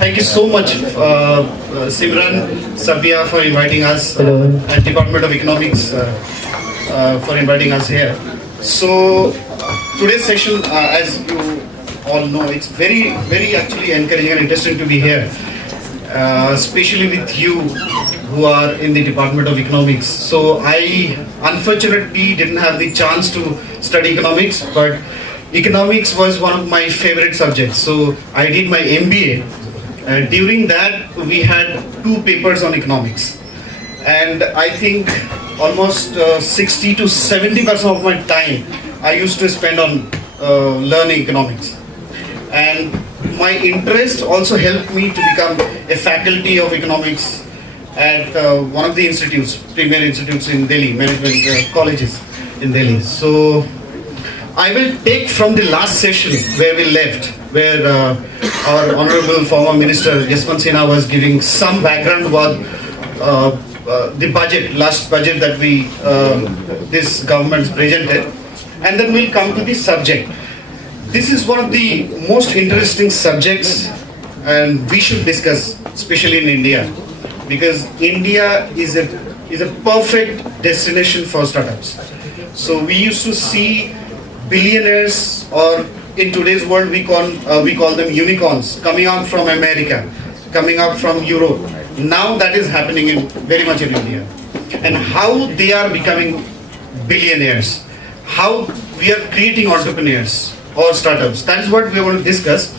Thank you so much, Simran, Sabia, for inviting us, and Department of Economics for inviting us here. So today's session, as you all know, it's very actually encouraging and interesting to be here, especially with you who are in the Department of Economics. So I unfortunately didn't have the chance to study economics, but economics was one of my favorite subjects. So I did my MBA. During that, we had 2 papers on economics, and I think almost 60 to 70% of my time I used to spend on learning economics. And my interest also helped me to become a faculty of economics at one of the institutes, premier institutes in Delhi, management colleges in Delhi. So I will take from the last session where we left, where our Honorable former Minister Yashwant Sinha was giving some background about the budget, last budget that we, this government presented, and then we'll come to the subject. This is one of the most interesting subjects, and we should discuss, especially in India, because India is a perfect destination for startups. So we used to see billionaires, or in today's world we call them unicorns, coming out from America, coming out from Europe. Now that is happening very much in India, and how they are becoming billionaires, how we are creating entrepreneurs or startups. That is what we want to discuss.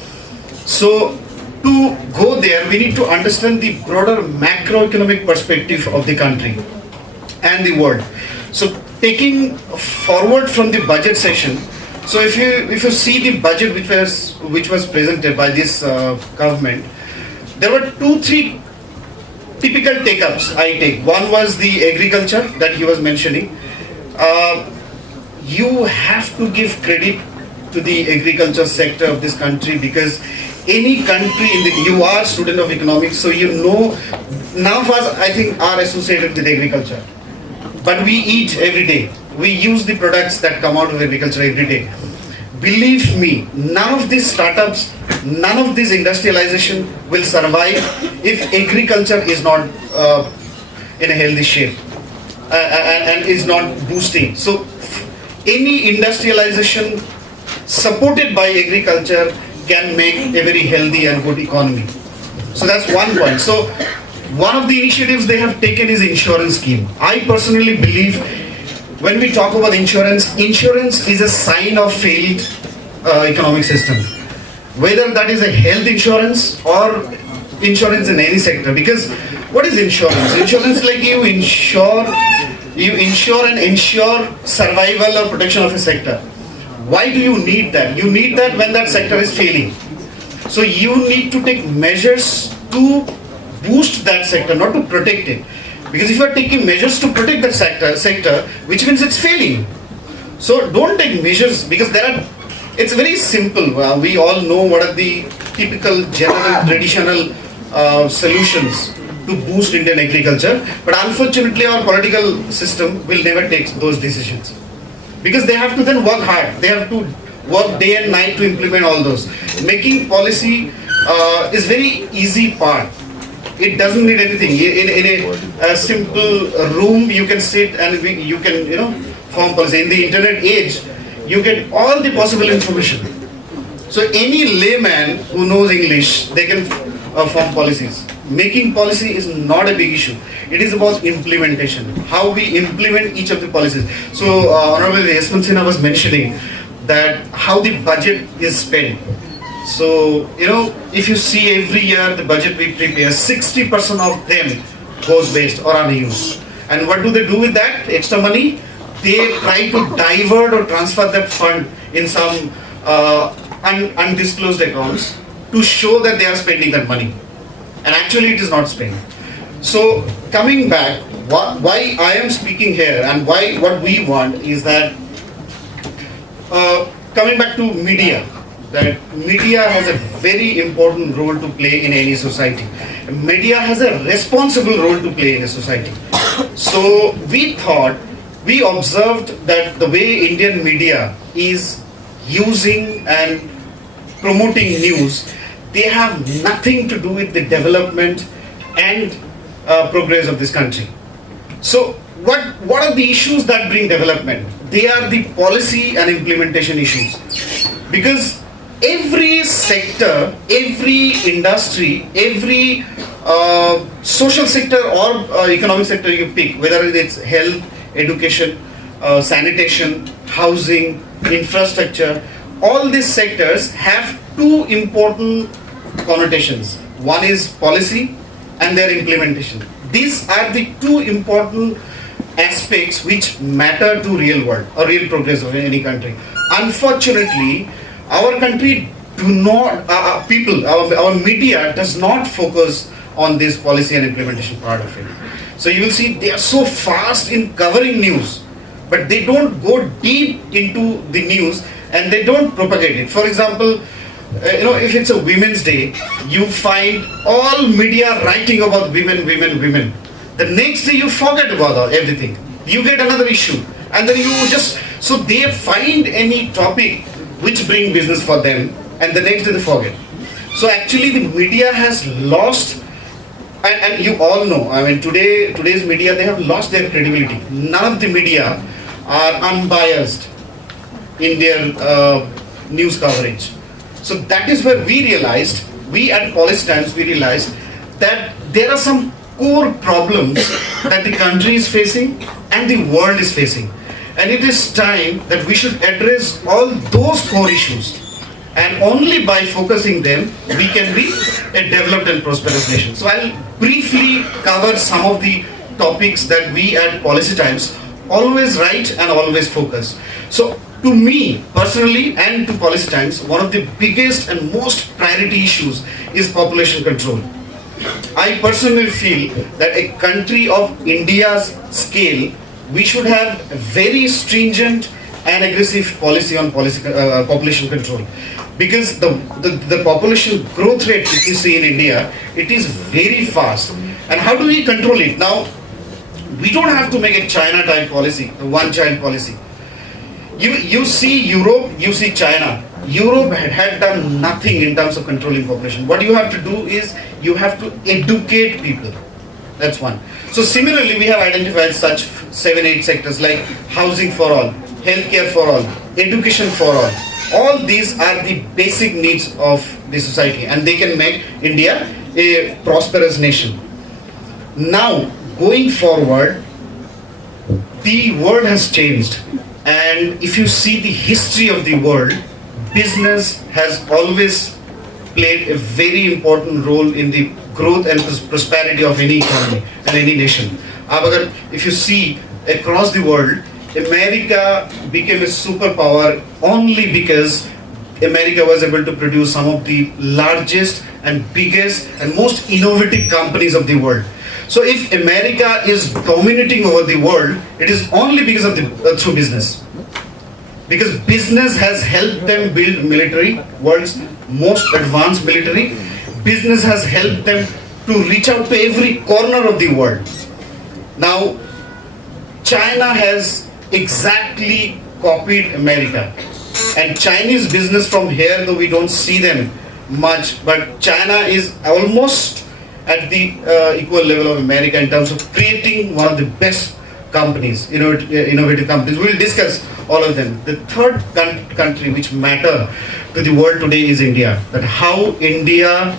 So to go there, we need to understand the broader macroeconomic perspective of the country and the world. So taking forward from the budget session, so if you see the budget which was presented by this government, there were 2-3 typical take-ups I take. One was the agriculture that he was mentioning. You have to give credit to the agriculture sector of this country, because any country you are a student of economics, so you know, none of us I think are associated with agriculture. But we eat every day. We use the products that come out of agriculture every day. Believe me, none of these startups, none of this industrialization will survive if agriculture is not in a healthy shape and is not boosting. So any industrialization supported by agriculture can make a very healthy and good economy. So that's one point. So one of the initiatives they have taken is insurance scheme. I personally believe when we talk about insurance, insurance is a sign of failed economic system. Whether that is a health insurance or insurance in any sector. Because what is insurance? Insurance is like you insure and ensure survival or protection of a sector. Why do you need that? You need that when that sector is failing. So you need to take measures to boost that sector, not to protect it. Because if you are taking measures to protect that sector, which means it's failing. So don't take measures, because it's very simple. We all know what are the typical general traditional solutions to boost Indian agriculture. But unfortunately our political system will never take those decisions. Because they have to then work hard. They have to work day and night to implement all those. Making policy is very easy part. It doesn't need anything. In a simple room, you can sit and you can form policy. In the internet age, you get all the possible information. So any layman who knows English, they can form policies. Making policy is not a big issue. It is about implementation. How we implement each of the policies. So Honorable Yashwant Sinha was mentioning that how the budget is spent. So, if you see every year the budget we prepare, 60% of them goes waste or unused. And what do they do with that extra money? They try to divert or transfer that fund in some undisclosed accounts to show that they are spending that money. And actually it is not spent. So coming back, why I am speaking here and what we want is that, coming back to media, that media has a very important role to play in any society. Media has a responsible role to play in a society. So we observed that the way Indian media is using and promoting news, they have nothing to do with the development and progress of this country. So what are the issues that bring development? They are the policy and implementation issues. Because every sector, every industry, every social sector or economic sector you pick, whether it's health, education, sanitation, housing, infrastructure, all these sectors have two important connotations. One is policy and their implementation. These are the two important aspects which matter to real world or real progress of any country. Unfortunately, our country do not, our media does not focus on this policy and implementation part of it. So you will see they are so fast in covering news, but they don't go deep into the news and they don't propagate it. For example, if it's a Women's Day, you find all media writing about women. The next day you forget about everything. You get another issue, and then you so they find any topic which bring business for them, and the next day they forget. So actually the media has lost, and you all know, I mean today's media, they have lost their credibility. None of the media are unbiased in their news coverage. So that is where we at Policy Times, we realized that there are some core problems that the country is facing and the world is facing. And it is time that we should address all those core issues. And only by focusing them, we can be a developed and prosperous nation. So I'll briefly cover some of the topics that we at Policy Times always write and always focus. So to me personally and to Policy Times, one of the biggest and most priority issues is population control. I personally feel that a country of India's scale, we should have a very stringent and aggressive policy on population control. Because the population growth rate that you see in India, it is very fast. And how do we control it? Now, we don't have to make a China type policy, a one child policy. You see Europe, you see China. Europe had done nothing in terms of controlling population. What you have to do is you have to educate people. That's one. So similarly, we have identified such 7-8 sectors like housing for all, healthcare for all, education for all. All these are the basic needs of the society, and they can make India a prosperous nation. Now, going forward, the world has changed. And if you see the history of the world, business has always played a very important role in the growth and prosperity of any economy and any nation. If you see across the world, America became a superpower only because America was able to produce some of the largest and biggest and most innovative companies of the world. So if America is dominating over the world, it is only because of through business. Because business has helped them build military, world's most advanced military. Business has helped them to reach out to every corner of the world. Now, China has exactly copied America. And Chinese business from here, though we don't see them much, but China is almost at the equal level of America in terms of creating one of the best companies, innovative companies. We'll discuss all of them. The third country which matter to the world today is India. That how India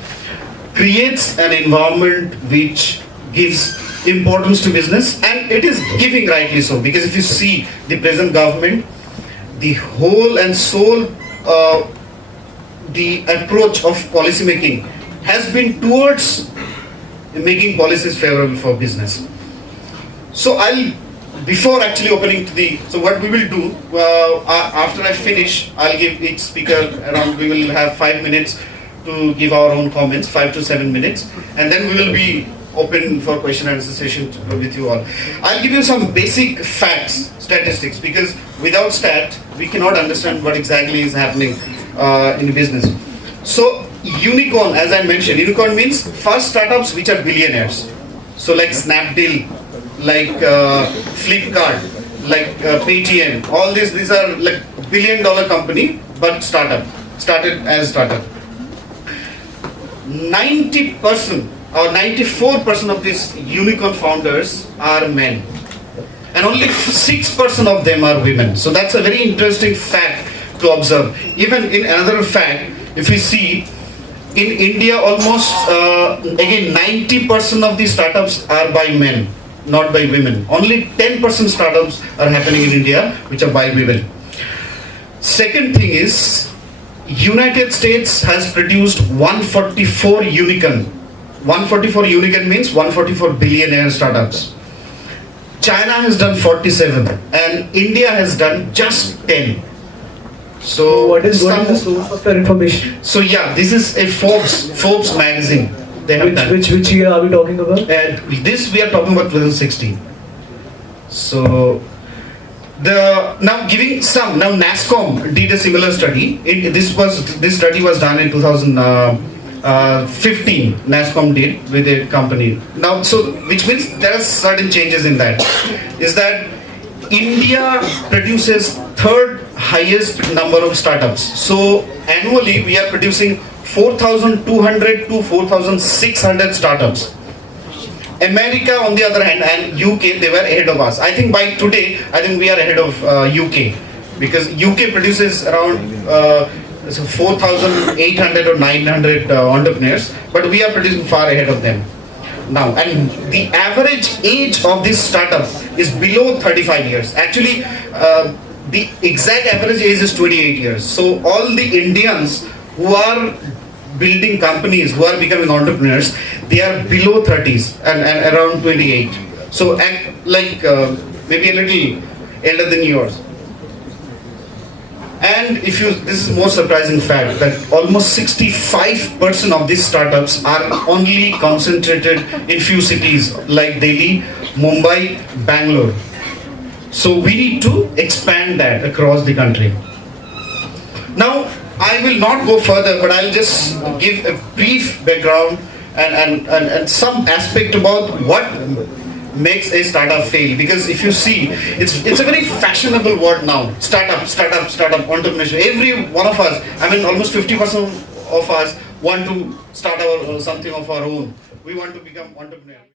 creates an environment which gives importance to business, and it is giving rightly so. Because if you see the present government, the whole and soul, the approach of policy making has been towards making policies favorable for business. So before actually opening to so what we will do, after I finish, I'll give each speaker we will have 5 minutes to give our own comments, 5 to 7 minutes, and then we will be open for question and answer session with you all. I'll give you some basic facts, statistics, because without stat, we cannot understand what exactly is happening in business. So unicorn, as I mentioned, unicorn means first startups which are billionaires. So like Snapdeal, like Flipkart, like Paytm, all these are like $1 billion company, but started as startup. 90% or 94% of these unicorn founders are men, and only 6% of them are women. So that's a very interesting fact to observe. Even in another fact, if we see in India, almost again 90% of these startups are by men, not by women. Only 10% startups are happening in India which are by women. Second thing is, United States has produced 144 unicorn. 144 unicorn means 144 billionaire startups. China has done 47 and India has done just 10. So what is the source of your information? So yeah, this is a Forbes magazine. They have done. Which year are we talking about? This we are talking about 2016. So now NASSCOM did a similar study. This study was done in 2015. NASSCOM did with a company. Now, so which means there are certain changes in that. Is that India produces third highest number of startups. So annually we are producing 4,200 to 4,600 startups. America, on the other hand, and UK, they were ahead of us. I think by today, we are ahead of UK, because UK produces around 4,800 or 900 entrepreneurs, but we are producing far ahead of them now. And the average age of this startup is below 35 years. Actually, the exact average age is 28 years. So all the Indians who are building companies, who are becoming entrepreneurs, they are below 30s and around 28. So maybe a little elder than yours. And this is the most surprising fact, that almost 65% of these startups are only concentrated in few cities like Delhi, Mumbai, Bangalore. So we need to expand that across the country. Now, I will not go further, but I'll just give a brief background and some aspect about what makes a startup fail. Because if you see, it's a very fashionable word now. Startup, entrepreneurship. Every one of us, almost 50% of us want to start something of our own. We want to become entrepreneurs.